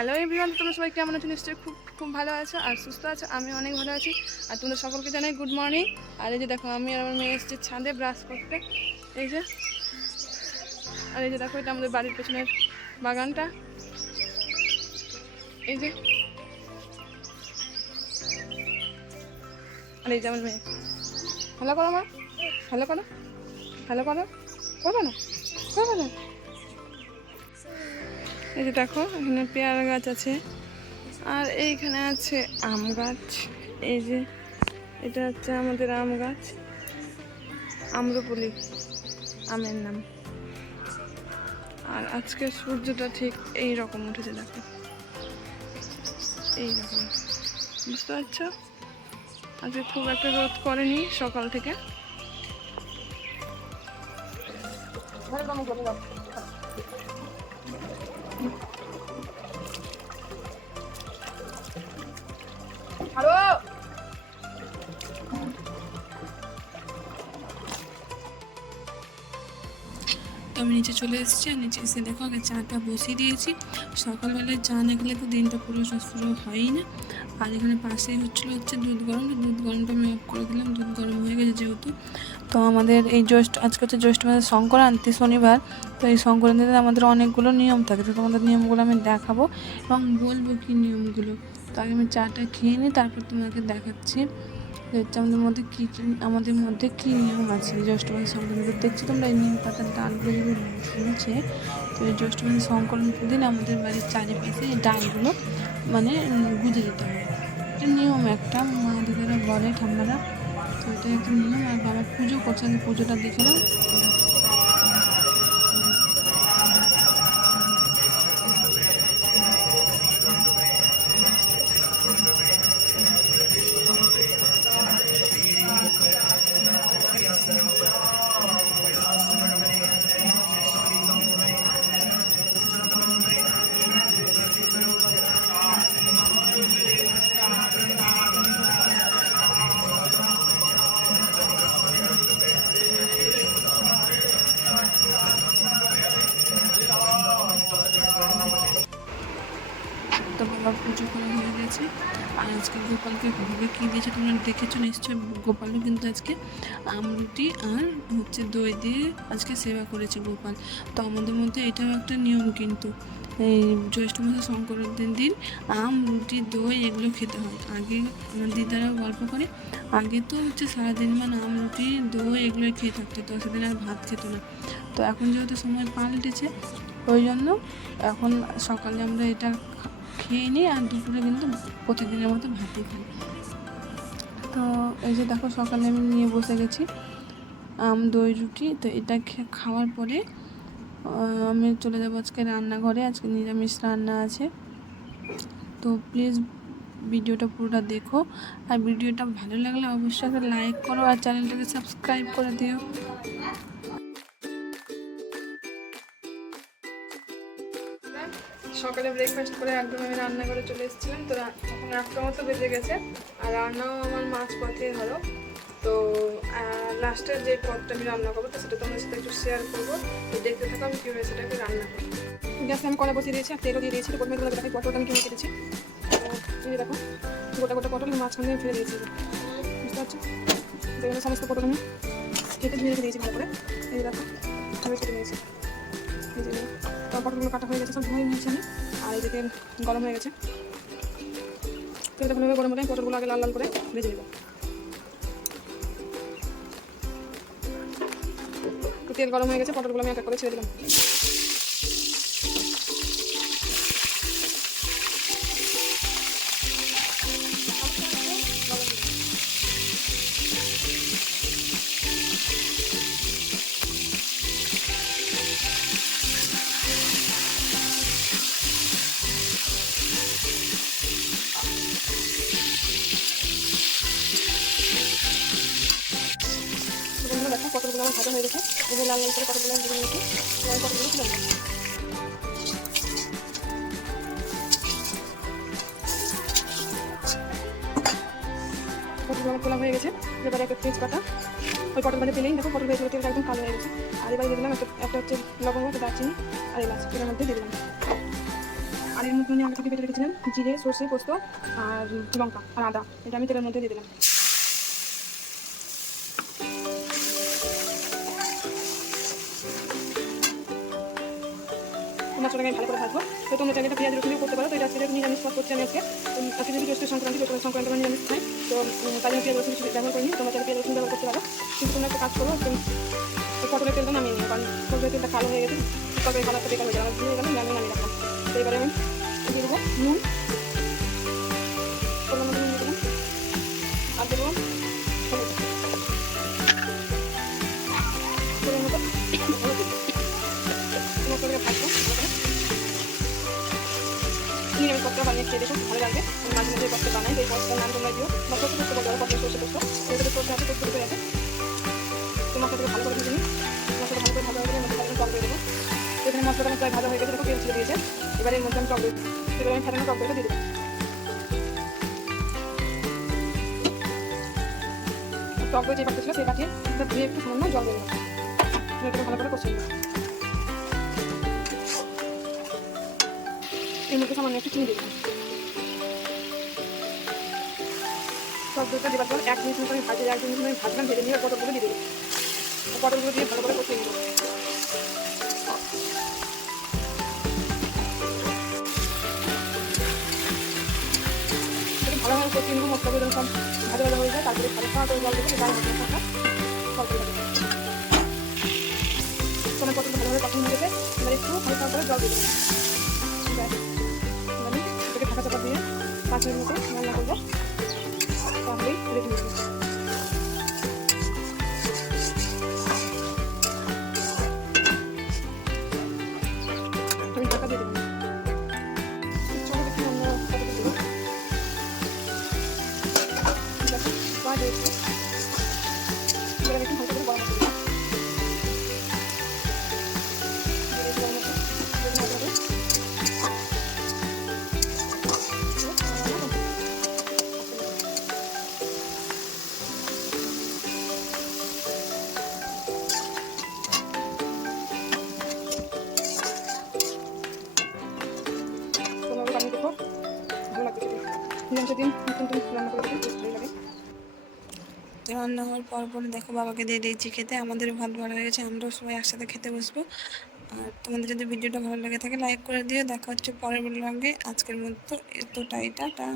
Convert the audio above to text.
Hello everyone, তোমরা সবাই কেমন আছো? নিশ্চয়ই খুব খুব ভালো আছো আর সুস্থ আছো। আমি অনেক ভালো আছি। আর তোমাদের সকলকে জানাই গুড মর্নিং। আর এই যে দেখো, আমি আর আমার মেয়ে এসেছি ছাদে ব্রাশ করতে। এই যে, আর এই যে দেখো, এটা আমাদের বাড়ির পেছনের বাগানটা। এই যে, আর এই যে আমার মেয়ে। ভালো করো মা, ভালো করো, ভালো করো, করো না, করো না। এই যে দেখো, এখানে পেয়ারা গাছ আছে আর এইখানে আছে আম গাছ। এই যে এটা হচ্ছে আমাদের আম গাছ, আম্রপলি আমের নাম। আর আজকে সূর্যটা ঠিক এই রকম উঠেছে, দেখো এই রকম, বুঝতে পারছো? আজকে খুব একটা রোদ করেনি সকাল থেকে। তো আমি নিচে চলে এসেছি, আর নিচে এসে দেখো আগে চাটা বসিয়ে দিয়েছি। সকালবেলায় চা না খেলে তো দিনটা পুরো সুস্থ হয়ই না। আর এখানে পাশেই হচ্ছে দুধ গরম। দুধ গরমটা আমি অফ করে দিলাম, দুধ গরম হয়ে গেছে যেহেতু। তো আমাদের এই আজকে হচ্ছে জ্যৈষ্ঠ মাসের সংক্রান্তি, শনিবার। তো এই সংক্রান্তিতে আমাদের অনেকগুলো নিয়ম থাকে, তো তোমাদের নিয়মগুলো আমি দেখাবো এবং বলবো কী নিয়মগুলো। তো আগে আমি চাটা খেয়ে নিই, তারপর তোমাকে দেখাচ্ছি হচ্ছে আমাদের মধ্যে কী নিয়ম আছে জ্যৈষ্ঠ মাসের সংক্রান্তি। দেখছি তোমরা এই নিম পাতার ডালগুলো যেগুলো ঝুলছে। তো এই জ্যৈষ্ঠ মাসের সংক্রান্তির দিন আমাদের বাড়ির চারিপাশে এই ডালগুলো মানে গুঁজে দিতে হবে। এটা নিয়ম একটা, মা দিদারা বলে, ঠাম্মারা। তো এটা একটা নিয়ম। আর বাবা পুজো করছে, আমি পুজোটা দেখে নাও। তো বাবা পুজো করা হয়ে গেছে। আর আজকে গোপালকে ভোগে কী দিয়েছে তোমরা দেখেছো নিশ্চয়ই। গোপালও কিন্তু আজকে আমরুটি আর দই দিয়ে আজকে সেবা করেছে গোপাল। তো আমাদের মধ্যে এটাও একটা নিয়ম কিন্তু, এই জ্যৈষ্ঠ মাসের সংক্রান্তির দিন আম, রুটি, দই এগুলো খেতে হয়। আগে আমার দিদারাও গল্প করে, আগে তো সারাদিন আম, রুটি, দই এগুলোই খেয়ে থাকতো, তো সেদিন আর ভাত খেত না। তো এখন যেহেতু সময় পাল্টেছে, ওই জন্য এখন সকালে আমরা এটা খেয়ে নিই, আর দুপুরে কিন্তু প্রতিদিনের মতো ভাতই খাই। তো এই যে দেখো, সকালে আমি নিয়ে বসে গেছি আম, দই, রুটি। তো এটা খাওয়ার পরে আমি চলে যাবো আজকে রান্নাঘরে। আজকে নিরামিষ রান্না আছে। তো প্লিজ ভিডিওটা পুরোটা দেখো, আর ভিডিওটা ভালো লাগলে অবশ্যই একটা লাইক করো আর চ্যানেলটাকে সাবস্ক্রাইব করে দিও। সকালে ব্রেকফাস্ট করে একদম আমি রান্নাঘরে চলে এসেছিলাম। তো এখন 1টা মতো বেজে গেছে, আর রান্নাও আমার মাছ পথে ধরো। তো লাস্টের যে পদটা আমি রান্না করবো, তো সেটা তোমার সাথে একটু শেয়ার করবো। তো দেখতে থাকো আমি কীভাবে সেটাকে রান্না করবো। গ্যাসে আমি কড়া বসিয়ে দিয়েছি আর তেলও দিয়ে দিয়েছি। তো প্রথমে এগুলো দেখাই পটলটা আমি কিনে কেটেছি। তো এই দেখো, গোটা গোটা পটল মাঝখানে ফেলে দিয়েছি, বুঝতে পারছো? তো এগুলো সমস্ত পটল আমি কেটে ধুয়ে রেখে দিয়েছি ভালো করে। এই দেখো, আমি কেটে নিয়েছি। এই যে পটলগুলো কাটা হয়ে গেছে, সব ধুয়ে নিয়েছি আমি। আর এই যে তেল গরম হয়ে গেছে। তেলটা ভালোভাবে গরম হলে পটলগুলো আগে লাল লাল করে ভেজে নেব। তো তেল গরম হয়ে গেছে, পটলগুলো আমি এক এক করে ছেড়ে দিলাম। দেখো, পটলগুলো আমার ভাজা হয়ে গেছে। এবার লাল লাল করে পটলগুলো আমি ভেজে নিয়েছি। আমি পটলগুলো তুলে নেব। পটলগুলো আমার তোলা হয়ে গেছে। এবারে একটা তেজপাতা, ওই পটল ভাজা তেলেই দেখো পটল ভেজে তেলটা একদম কালো হয়ে গেছে। আর এবারে দিয়ে দিলাম একটা লবঙ্গ, একটা দারচিনি আর এলাচ, এটার মধ্যে দিয়ে দিলাম। আর এর মধ্যে আমি আগে থেকে বেটে রেখেছিলাম জিরে, সর্ষে, পোস্ত আর লঙ্কা আর আদা। এটা আমি তেলের মধ্যে দিয়ে দিলাম। মশলাটাকে ভালো করে ভাজবো। তো তোমরা চাইলে এটা পেঁয়াজ রসুন দিয়ে করতে পারো। তো এটা আজকে নিরামিষ পদ করছি আমি আজকে। আজকে যেহেতু জ্যৈষ্ঠ সংক্রান্তি, সংক্রান্তি আমরা নিরামিষ খাই, তো তাই জন্য পেঁয়াজ রসুন কিছু ব্যবহার করিনি। তোমরা চাইলে পেঁয়াজ রসুন ব্যবহার করতে পারো, কিন্তু তোমরা একটা কাজ করো, পটলের তেলটা নামিয়ে নিও, কারণ পটলের তেলটা কালো হয়ে গেছে, তবে কালারটা বেকার হয়ে যাবে, হয়ে গেলে আমি নামিয়ে রাখলাম। তো এবারে আমি দিয়ে দেবো নুন, পরিমাণ মতো নুন দিয়ে দিলাম, আর দেবো হলুদ, পরিমাণ মতো হলুদ। মশলাটাকে ভাজবো ভালো করে। নিরামিষ পত্র বানিয়ে খেয়ে দেখো, ভালো লাগবে। আমি মাঝে মাঝে পত্র বানাই, তো এই পত্রের নাম তোমরা দিও। বা সরষে পোস্ত বলতে পারো, পত্রের সরষে পোস্ত। এটাতে সরষে আছে, পোস্ত আছে। তো মশলাটাকে ভালো করে ভেজে নিই। মশলাটা ভালো করে ভাজা হয়ে গেলে মশলাটাকে টক করে দেবো। এখানে মশলাটা প্রায় ভাজা হয়ে গেছে, দেখো তেল ছেড়ে দিয়েছে। এবারে এর মধ্যে আমি টক দই, এবারে আমি ফেটানো টক দইটা দিয়ে দেবো। টক দই যে পাত্র ছিল সেই পাঠিয়ে ধুয়ে একটু সামান্য জল দিয়ে দেবো। এটাকে ভালো করে কষিয়ে দেবো। এর মধ্যে সামান্য একটু চিনি দিয়ে দেবো। টক দইটা দেওয়ার পর 1 মিনিট মতো আমি ভাজে 1 মিনিট আমি ভাজলাম, ভেজে নিয়ে পটলগুলো দিয়ে দেবো। পটলগুলো দিয়ে ভালো করে কষিয়ে নেবো। ভালোভাবে কষিয়ে নেবো। মশলাগুলো যখন ভাজা ভাজা হয়ে যায়, তারপরে সাদা করে জল দেবো। গায়ে মশলাটা জল দিয়ে দেবো। তোমার পটলটা ভালোভাবে কষানো হয়ে গেছে, এবার একটু হালকা করে জল দিয়ে দেবো। এটাকে ঢাকা চাপা দিয়ে 5 মিনিট মতো রান্না করবো, তাহলেই রেডি হয়ে যাবে। আমি ঢাকা দিয়ে দেবো। চলো দেখি অন্য কতটা দেবো। ঠিক আছে, পাঁচ হয়েছে। এবার আমি একটু হালকা করে গরম মশলা বানিয়ে দেখো, ভালো লাগবে খেতে। নিরামিষের দিন নতুন নতুন রান্না করে খেতে বেশ ভালোই লাগে। রান্না হওয়ার পর দেখো বাবাকে দিয়ে দিয়েছি খেতে। আমাদের ভাত ভালো হয়ে গেছে, আমরাও সবাই একসাথে খেতে বসবো। আর তোমাদের যদি ভিডিওটা ভালো লেগে থাকে লাইক করে দিও। দেখা হচ্ছে পরের ব্লগে। আজকের মতো এতটাই, টাটা।